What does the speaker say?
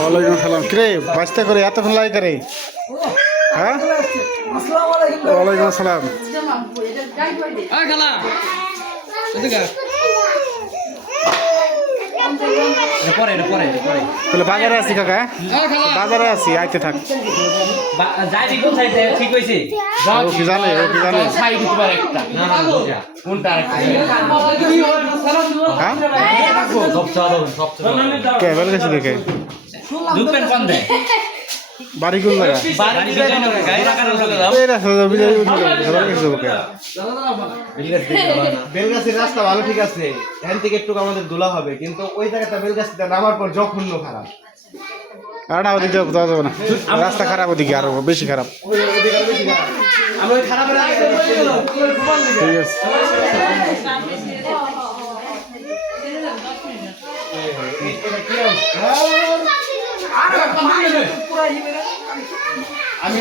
ওয়ালাইকুম সালাম। কিরে বাঁচতে করে এতক্ষণ লাই করে? হ্যাঁ, ওয়ালাইকুম আসসালাম। তাহলে বাজারে আছি কাকা, বাজারে আছি, আইতে থাক। ঠিক হয়েছে। ও কি জানে, ও কি জানে। কে বেল গেছে দেখে বাড়ি কোন জায়গা? বেলগাছির রাস্তা ভালো ঠিক আছে, এখান থেকে একটু আমাদের দোলা হবে, কিন্তু ওই জায়গাটা বেলগাছিতে নামার পর জঘন্য খারাপ। আর না ওদিকে যাওয়া যাবে না, রাস্তা খারাপ, ওদিকে আরো বেশি খারাপ। আমরা ওই খারাপের আগে ঠিক আছে। আমি